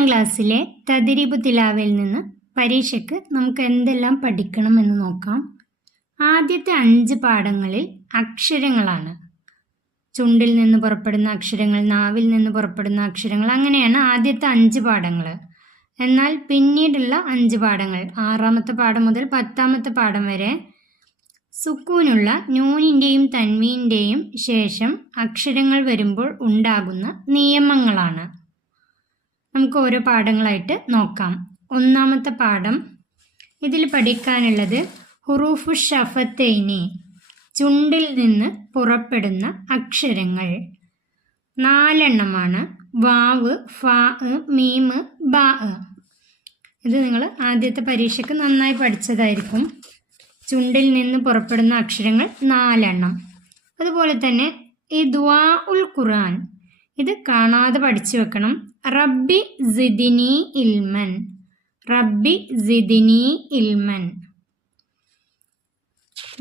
ഒന്നാം ക്ലാസ്സിലെ തതിരിബു തിലാവിൽ നിന്ന് പരീക്ഷയ്ക്ക് നമുക്ക് എന്തെല്ലാം പഠിക്കണം എന്ന് നോക്കാം. ആദ്യത്തെ അഞ്ച് പാഠങ്ങളിൽ അക്ഷരങ്ങളാണ്. ചുണ്ടിൽ നിന്ന് പുറപ്പെടുന്ന അക്ഷരങ്ങൾ നാവിൽ നിന്ന് പുറപ്പെടുന്ന അക്ഷരങ്ങൾ അങ്ങനെയാണ് ആദ്യത്തെ അഞ്ച് പാഠങ്ങൾ. എന്നാൽ പിന്നീടുള്ള അഞ്ച് പാഠങ്ങൾ ആറാമത്തെ പാഠം മുതൽ പത്താമത്തെ പാഠം വരെ സുക്കൂനുള്ള നൂനിന്റെയും തന്മീന്റെയും ശേഷം അക്ഷരങ്ങൾ വരുമ്പോൾ ഉണ്ടാകുന്ന നിയമങ്ങളാണ്. നമുക്ക് ഓരോ പാഠങ്ങളായിട്ട് നോക്കാം. ഒന്നാമത്തെ പാഠം ഇതിൽ പഠിക്കാനുള്ളത് ഹുറൂഫു ഷഫത്തൈനി ചുണ്ടിൽ നിന്ന് പുറപ്പെടുന്ന അക്ഷരങ്ങൾ. നാലെണ്ണമാണ്. വാവ് ഫാ മീമ് ബാ ഇത് നിങ്ങൾ ആദ്യത്തെ പരീക്ഷയ്ക്ക് നന്നായി പഠിച്ചതായിരിക്കും. ചുണ്ടിൽ നിന്ന് പുറപ്പെടുന്ന അക്ഷരങ്ങൾ നാലെണ്ണം. അതുപോലെ തന്നെ ഈ ദ്വാ ഉൽ ഖുർആൻ ഇത് കാണാതെ പഠിച്ചു വെക്കണം. റബ്ബി ജിദിനി ഇൽമൻ. റബ്ബി ജിദിനി ഇൽമൻ.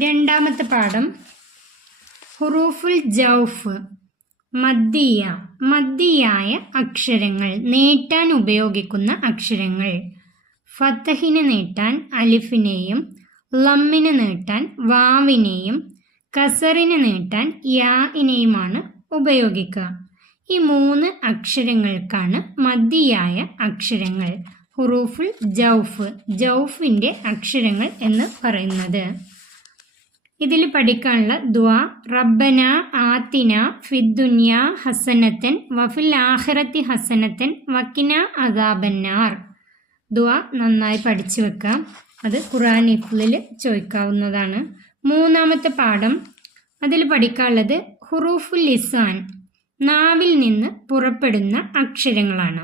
രണ്ടാമത്തെ പാഠം. ഹുറൂഫുൽ ജൗഫ്. മദ്ദിയ. മദ്ദിയായ അക്ഷരങ്ങൾ. നീട്ടാൻ ഉപയോഗിക്കുന്ന അക്ഷരങ്ങൾ. ഫത്തഹിനെ നീട്ടാൻ അലിഫിനെയും ലമ്മിനെ നീട്ടാൻ വാവിനെയും കസറിനെ നീട്ടാൻ യാഇനെയുമാണ് ഉപയോഗിക്കുക. ഈ മൂന്ന് അക്ഷരങ്ങൾക്കാണ് മതിയായ അക്ഷരങ്ങൾ. ഹുറൂഫുൽ ജൗഫ് ജൗഫിന്റെ അക്ഷരങ്ങൾ എന്ന് പറയുന്നത്. ഇതിൽ പഠിക്കാനുള്ള ദ്വാ റബ്ബന ആത്തിന ഫിദ്ദുന്യ ഹസനത്തൻ വഫിൽ ആഹ്റത്തി ഹസനത്തൻ വക്കിന അദാബന്നാർ. ദ്വാ നന്നായി പഠിച്ചു വെക്കാം. അത് ഖുറാൻ ഇഫ്ലിൽ ചോദിക്കാവുന്നതാണ്. മൂന്നാമത്തെ പാഠം. അതിൽ പഠിക്കാനുള്ളത് ഹുറൂഫുൽ ലിസാൻ. നാവിൽ നിന്ന് പുറപ്പെടുന്ന അക്ഷരങ്ങളാണ്.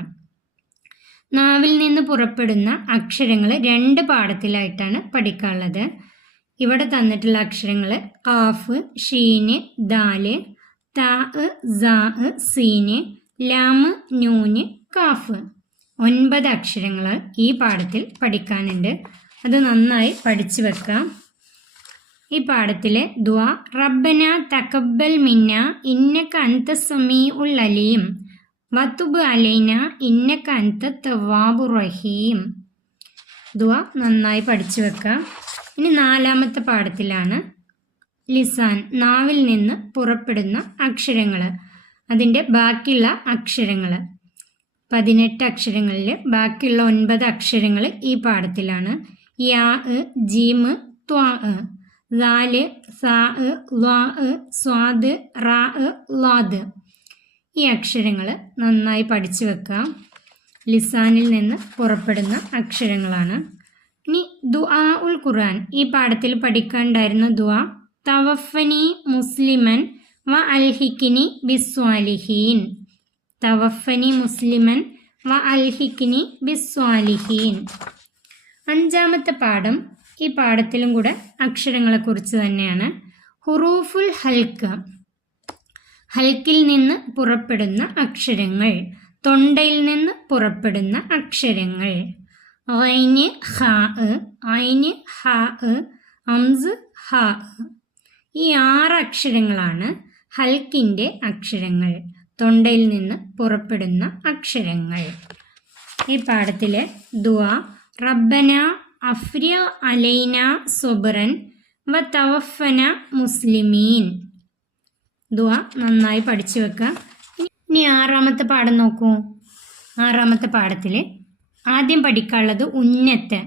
നാവിൽ നിന്ന് പുറപ്പെടുന്ന അക്ഷരങ്ങൾ രണ്ട് പാഠത്തിലായിട്ടാണ് പഠിക്കാനുള്ളത്. ഇവിടെ തന്നിട്ടുള്ള അക്ഷരങ്ങൾ കാഫ് ഷീന് ദാൽ താ സീന് ലാമ് നൂന് കാഫ്. ഒൻപത് അക്ഷരങ്ങൾ ഈ പാഠത്തിൽ പഠിക്കാനുണ്ട്. അത് നന്നായി പഠിച്ചു വെക്കാം. ഈ പാഠത്തിലെ ദ്വാ റബ്ബന തക്കബൽ മിന്ന ഇന്നക്ക അന്ത സമീ ഉൽ അലീം. വത്തുബ് അലൈന ഇന്നക്ക അന്ത തവാബു റഹീം. ദ്വാ നന്നായി പഠിച്ചു വെക്കാം. ഇനി നാലാമത്തെ പാഠത്തിലാണ് ലിസാൻ നാവിൽ നിന്ന് പുറപ്പെടുന്ന അക്ഷരങ്ങൾ അതിന്റെ ബാക്കിയുള്ള അക്ഷരങ്ങൾ പതിനെട്ട് അക്ഷരങ്ങളിൽ ബാക്കിയുള്ള ഒൻപത് അക്ഷരങ്ങൾ ഈ പാഠത്തിലാണ്. യാ ജീമ് ത്വാ ദാൽ സ്വാദ് റാ ഈ അക്ഷരങ്ങൾ നന്നായി പഠിച്ചു വെക്കാം. ലിസാനിൽ നിന്ന് പുറപ്പെടുന്ന അക്ഷരങ്ങളാണ്. ഇനി ദുആ ഉൽ ഖുർആൻ. ഈ പാഠത്തിൽ പഠിക്കാണ്ടായിരുന്ന ദുആ തവഫനി മുസ്ലിമൻ വ അൽഹിക്കിനി ബിസ്വാലിഹീൻ. തവഫനി മുസ്ലിമൻ വ അൽഹിക്കിനി ബിസ്വാലിഹീൻ. അഞ്ചാമത്തെ പാഠം ഈ പാഠത്തിലും കൂടെ അക്ഷരങ്ങളെക്കുറിച്ച് തന്നെയാണ്. ഹുറൂഫുൽ ഹൽക്ക് ഹൽക്കിൽ നിന്ന് പുറപ്പെടുന്ന അക്ഷരങ്ങൾ. തൊണ്ടയിൽ നിന്ന് പുറപ്പെടുന്ന അക്ഷരങ്ങൾ. ഐന് ഹ ഐന് ഹ അംസ് ഹ. ഈ ആറ് അക്ഷരങ്ങളാണ് ഹൽക്കിന്റെ അക്ഷരങ്ങൾ. തൊണ്ടയിൽ നിന്ന് പുറപ്പെടുന്ന അക്ഷരങ്ങൾ. ഈ പാഠത്തിലെ ദുവ റബ്ബന അഫ്രിയ അലൈന സുബറൻ വ തവഫന മുസ്ലിമീൻ. ദുവ നന്നായി പഠിച്ചു വെക്കുക ഇനി ആറാമത്തെ പാഠം നോക്കൂ. ആറാമത്തെ പാഠത്തിൽ ആദ്യം പഠിക്കാനുള്ളത് ഉന്നത്ത്.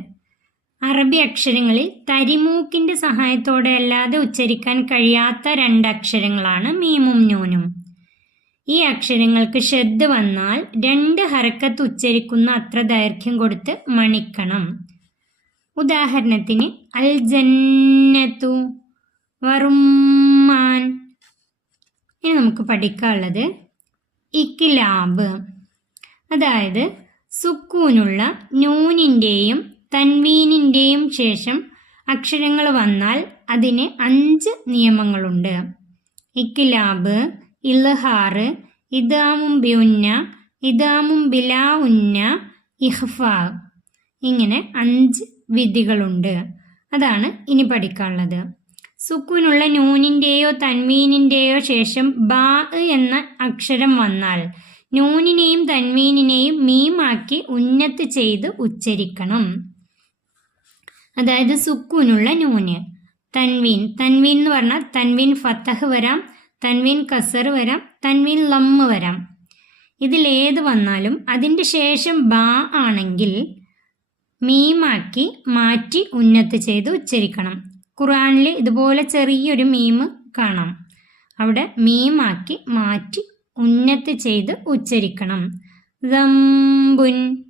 അറബി അക്ഷരങ്ങളിൽ തരിമൂക്കിന്റെ സഹായത്തോടെ അല്ലാതെ ഉച്ചരിക്കാൻ കഴിയാത്ത രണ്ട് അക്ഷരങ്ങളാണ് മീമും നൂനും. ഈ അക്ഷരങ്ങൾക്ക് ശ്രദ്ധ വന്നാൽ രണ്ട് ഹരക്കത്ത് ഉച്ചരിക്കുന്ന അത്ര ദൈർഘ്യം കൊടുത്ത് മണിക്കണം. ഉദാഹരണത്തിന് അൽ ജന്നത്തു വറുമാൻ ഇനി നമുക്ക് പഠിക്കാനുള്ളത് ഇക്കിലാബ് അതായത് സുക്കൂനുള്ള നൂനിന്റെയും തൻവീനിന്റെയും ശേഷം അക്ഷരങ്ങൾ വന്നാൽ അതിന് അഞ്ച് നിയമങ്ങളുണ്ട്. ഇക്കിലാബ് ഇൽഹാറ് ഇദാമും ബിയുന്ന ഇദാമും ബിലാ ഉന്ന ഇഹ്ഫാ. ഇങ്ങനെ അഞ്ച് വിധികളുണ്ട്. അതാണ് ഇനി പഠിക്കാനുള്ളത്. സുക്കുവിനുള്ള നൂനിന്റെയോ തന്മീനിന്റെയോ ശേഷം ബാ എന്ന അക്ഷരം വന്നാൽ നൂനിനെയും തന്മീനിനെയും മീമാക്കി ഉന്നത്ത് ചെയ്ത് ഉച്ചരിക്കണം. അതായത് സുക്കൂനുള്ള നൂന്. തൻവീൻ തൻവീൻ എന്ന് പറഞ്ഞാൽ തൻവീൻ ഫത്തഹ് വരാം തൻവീൻ കസർ വരാം തൻവീൻ ലമ്മ് വരാം. ഇതിലേത് വന്നാലും അതിന്റെ ശേഷം ബാ ആണെങ്കിൽ മീമാക്കി മാറ്റി ഉന്നത്ത് ചെയ്ത് ഉച്ചരിക്കണം. ഖുറാനിൽ ഇതുപോലെ ചെറിയൊരു മീം കാണാം. അവിടെ മീമാക്കി മാറ്റി ഉന്നത്ത് ചെയ്ത് ഉച്ചരിക്കണം. ദംബുൻ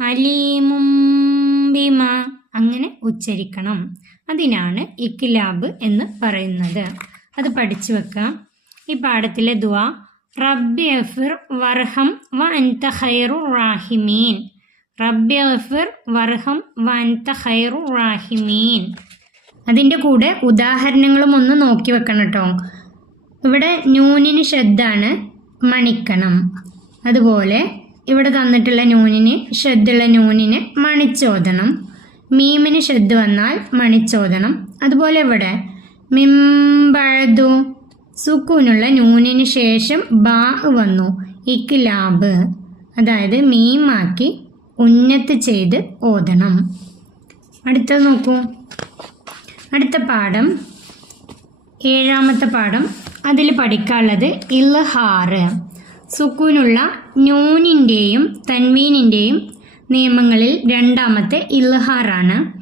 അലീമുംബിമ അങ്ങനെ ഉച്ചരിക്കണം. അതിനാണ് ഇക്കിലാബ് എന്ന് പറയുന്നത്. അത് പഠിച്ചു വെക്കാം. ഈ പാഠത്തിലെ ദുവ റബ്ബി അഫിർ വർഹം വ അൻത ഖൈറു റാഹിമീൻ വർഹം വൻത ഹൈറു അതിന്റെ കൂടെ ഉദാഹരണങ്ങളും ഒന്ന് നോക്കി വെക്കണം കേട്ടോ. ഇവിടെ നൂനിന് ശ്രദ്ധാണ് മണിക്കണം. അതുപോലെ ഇവിടെ തന്നിട്ടുള്ള നൂനിന് ശ്രദ്ധുള്ള ന്യൂനിന് മണിച്ചോദനം. മീമിന് ശ്രദ്ധ വന്നാൽ മണിച്ചോദനം. അതുപോലെ ഇവിടെ മിമ്പഴതു സുക്കൂനുള്ള ന്യൂനിന് ശേഷം ബാ വന്നു. ഇക്ലാബ് അതായത് മീമാക്കി ഉന്നത്ത് ചെയ്ത് ഓതണം. അടുത്തത് നോക്കൂ. അടുത്ത പാഠം. ഏഴാമത്തെ പാഠം. അതിൽ പഠിക്കാനുള്ളത് ഇൽഹാറ്. സുക്കൂനുള്ള നൂനിന്റെയും തൻവീനിന്റെയും നിയമങ്ങളിൽ രണ്ടാമത്തെ ഇൽഹാറാണ്.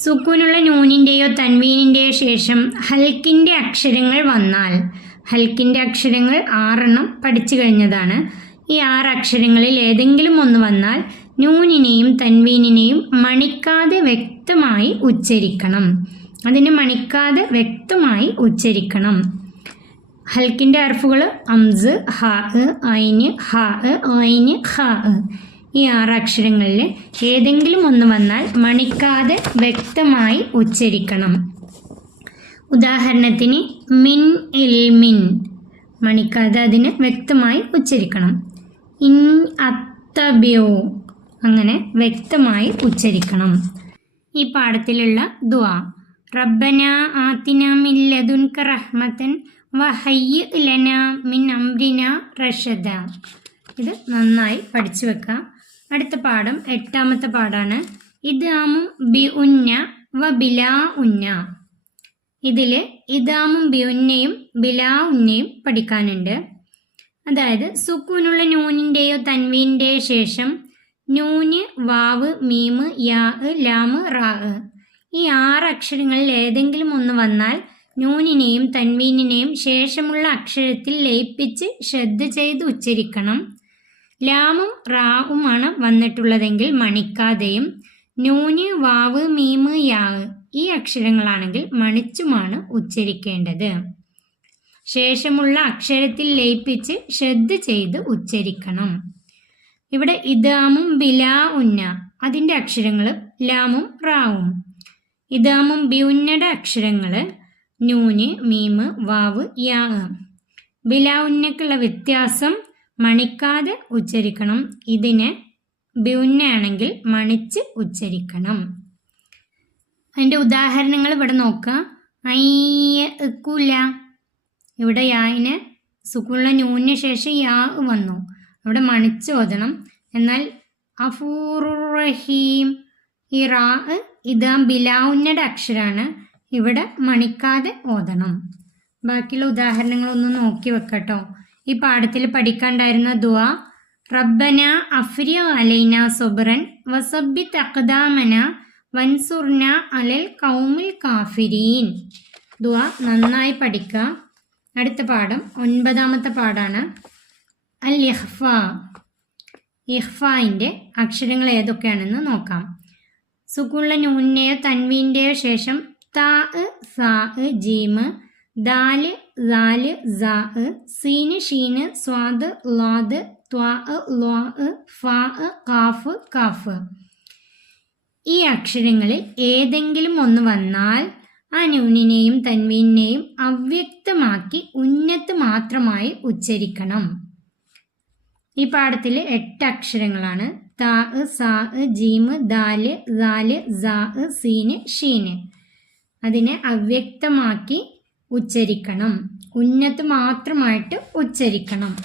സുക്കൂനുള്ള നൂനിന്റെയോ തൻവീനിന്റെയോ ശേഷം ഹൽക്കിന്റെ അക്ഷരങ്ങൾ വന്നാൽ ഹൽക്കിന്റെ അക്ഷരങ്ങൾ ആറെണ്ണം പഠിച്ചു കഴിഞ്ഞതാണ്. ഈ ആറ് അക്ഷരങ്ങളിൽ ഏതെങ്കിലും ഒന്ന് വന്നാൽ നൂനിനെയും തൻവീനിനെയും മണിക്കാതെ വ്യക്തമായി ഉച്ചരിക്കണം. അതിനെ മണിക്കാതെ വ്യക്തമായി ഉച്ചരിക്കണം. ഹൽക്കിന്റെ അർഫുകൾ അംസ് ഹ ഐന് ഹ ഐന് ഹ ഈ ആറ് അക്ഷരങ്ങളിൽ ഏതെങ്കിലും ഒന്ന് വന്നാൽ മണിക്കാതെ വ്യക്തമായി ഉച്ചരിക്കണം. ഉദാഹരണത്തിന് മിൻ ഇൽമിൻ മണിക്കാതെ അതിന് വ്യക്തമായി ഉച്ചരിക്കണം. ഇൻ അത്തബ്യോ. അങ്ങനെ വ്യക്തമായി ഉച്ചരിക്കണം. ഈ പാഠത്തിലുള്ള ദുവാ റബ്ബന ആത്തിന മിൻ വഹയ്യ് മിൻ അംരിന റഷദ. ഇത് നന്നായി പഠിച്ചു വെക്കാം അടുത്ത പാഠം എട്ടാമത്തെ പാഠാണ്. ഇദാമും ബി ഉന്ന വ ബിലാ ഉന്ന. ഇതിൽ ഇദാമും ബി ഉന്നയും ബിലാ ഉന്നയും പഠിക്കാനുണ്ട്. അതായത് സുക്കൂനുള്ള നൂനിന്റെയോ തൻവീന്റെയോ ശേഷം നൂന് വാവ് മീമ് യാ ലാമ് റാ ഈ ആറ് അക്ഷരങ്ങളിൽ ഏതെങ്കിലും ഒന്ന് വന്നാൽ നൂനിനെയും തൻവീനിനെയും ശേഷമുള്ള അക്ഷരത്തിൽ ലയിപ്പിച്ച് ശ്രദ്ധ ചെയ്ത് ഉച്ചരിക്കണം. ലാമും റാവുമാണ് വന്നിട്ടുള്ളതെങ്കിൽ മണിക്കാതെയും നൂന് വാവ് മീമ് യാ ഈ അക്ഷരങ്ങളാണെങ്കിൽ മണിച്ചുമാണ് ഉച്ചരിക്കേണ്ടത്. ശേഷമുള്ള അക്ഷരത്തിൽ ലയിപ്പിച്ച് ശ്രദ്ധ ചെയ്ത് ഉച്ചരിക്കണം. ഇവിടെ ഇദാമും ബിലാ ഉന്ന അതിന്റെ അക്ഷരങ്ങൾ ലാമും റാവും. ഇദാമും ബിഉന്നയുടെ അക്ഷരങ്ങൾ നൂന് മീമ് വാവ് യാ ബിലാ ഉന്നക്കുള്ള വ്യത്യാസം മണിക്കാതെ ഉച്ചരിക്കണം. ഇതിന് ബ്യുന്നാണെങ്കിൽ മണിച്ച് ഉച്ചരിക്കണം. അതിന്റെ ഉദാഹരണങ്ങൾ ഇവിടെ നോക്കുക അയ്യക്കുല ഇവിടെ യായിന് സുക്കുള്ള നൂന് ശേഷം യാ വന്നു. അവിടെ മണിച്ച് ഓതണം. എന്നാൽ അഫൂറുറഹീം ഈ റാ ഇതാ ബിലാവുന്നയുടെ അക്ഷരാണ് ഇവിടെ മണിക്കാതെ ഓതണം. ബാക്കിയുള്ള ഉദാഹരണങ്ങളൊന്ന് നോക്കി വെക്കട്ടോ. ഈ പാഠത്തിൽ പഠിക്കാണ്ടായിരുന്ന ദുവ റബ്ബന അഫ്രിയ അലൈന സുബ്രൻ വസബി തഖദാമന വൻസുർന അലൽ കൗമിൽ കാഫിരീൻ. ദുവ നന്നായി പഠിക്കുക. അടുത്ത പാഠം ഒൻപതാമത്തെ പാഠാണ്. അൽ ഇഹ്ഫ ഇഹ്ഫായിന്റെ അക്ഷരങ്ങൾ ഏതൊക്കെയാണെന്ന് നോക്കാം. സുക്കുള്ള നൂന്നെയോ തൻവീന്റെയോ ശേഷം താ സാ ജീമ് ദാൽ ദാൽ സാ സീന് ഷീന് സ്വാദ് ലാദ് ത്വാ ല്വാ ഫാ കാഫ് കാഫ്. ഈ അക്ഷരങ്ങളിൽ ഏതെങ്കിലും ഒന്ന് വന്നാൽ ആ നൂനിനെയും തൻവീനെയും അവ്യക്തമാക്കി ഉന്നത്ത് മാത്രമായി ഉച്ചരിക്കണം. ഈ പാഠത്തിൽ എട്ട് അക്ഷരങ്ങളാണ്. താ സാ ജീമ് ദാൽ ദാൽ സാ സീന് ഷീന് അതിനെ അവ്യക്തമാക്കി ഉച്ചരിക്കണം. ഉന്നത്ത് മാത്രമായിട്ട് ഉച്ചരിക്കണം.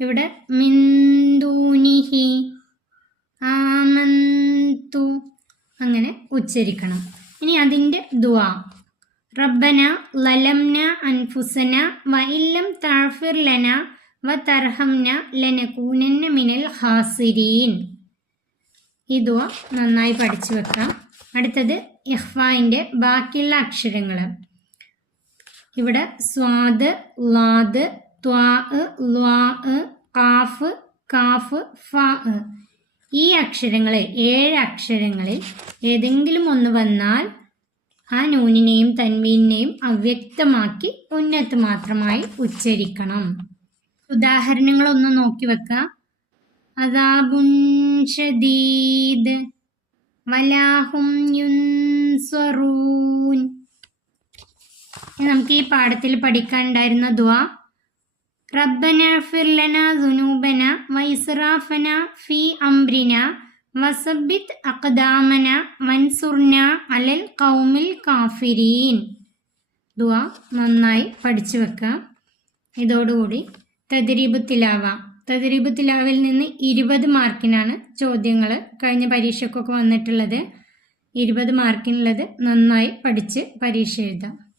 ഇവിടെ മിന്ദൂനിഹി ആമന്തു. അങ്ങനെ ഉച്ചരിക്കണം. ഇനി അതിന്റെ ദുആ റബ്ബന ലലംന അൻഫുസന വ ഇല്ലം താഴ്ഫിർ ലന വ തർഹംന ലനകൂനന്ന മിനൽ ഹാസിരീൻ. ദുആ നന്നായി പഠിച്ചു വെക്കാം. അടുത്തത് ഇഹ്ഫായിന്റെ ബാക്കിയുള്ള അക്ഷരങ്ങൾ. ഇവിടെ സ്വാദ് ലാദ് ത്വാ ല്വാ കാഫ് കാഫ് ഫ ഈ അക്ഷരങ്ങളിൽ ഏഴ് അക്ഷരങ്ങളിൽ ഏതെങ്കിലും ഒന്ന് വന്നാൽ ആ നൂനിനെയും തൻവീനെയും അവ്യക്തമാക്കി ഉന്നത്ത് മാത്രമായി ഉച്ചരിക്കണം. ഉദാഹരണങ്ങളൊന്ന് നോക്കി വെക്കാം. അദാബുൻ ഷദീദ് വലാഹും യുൻസറൂൻ ഇനി നമുക്ക് ഈ പാഠത്തിൽ പഠിക്കാനുണ്ടായിരുന്ന ദ്വാ. റബ്ബന ഫിർലന ദുനൂബന വൈസ്റാഫന ഫി അംബ്രിന വസബിത് അഖദാമന മൻസുർന അലൽ കൗമിൽ കാഫിരീൻ. ദുആ നന്നായി പഠിച്ചു വെക്കാം. ഇതോടുകൂടി തദരീബ് തിലാവ തദരീബ് തിലാവിൽ നിന്ന് ഇരുപത് മാർക്കിനാണ് ചോദ്യങ്ങൾ കഴിഞ്ഞ പരീക്ഷയ്ക്കൊക്കെ വന്നിട്ടുള്ളത്. ഇരുപത് മാർക്കിനുള്ളത് നന്നായി പഠിച്ച് പരീക്ഷ എഴുതാം.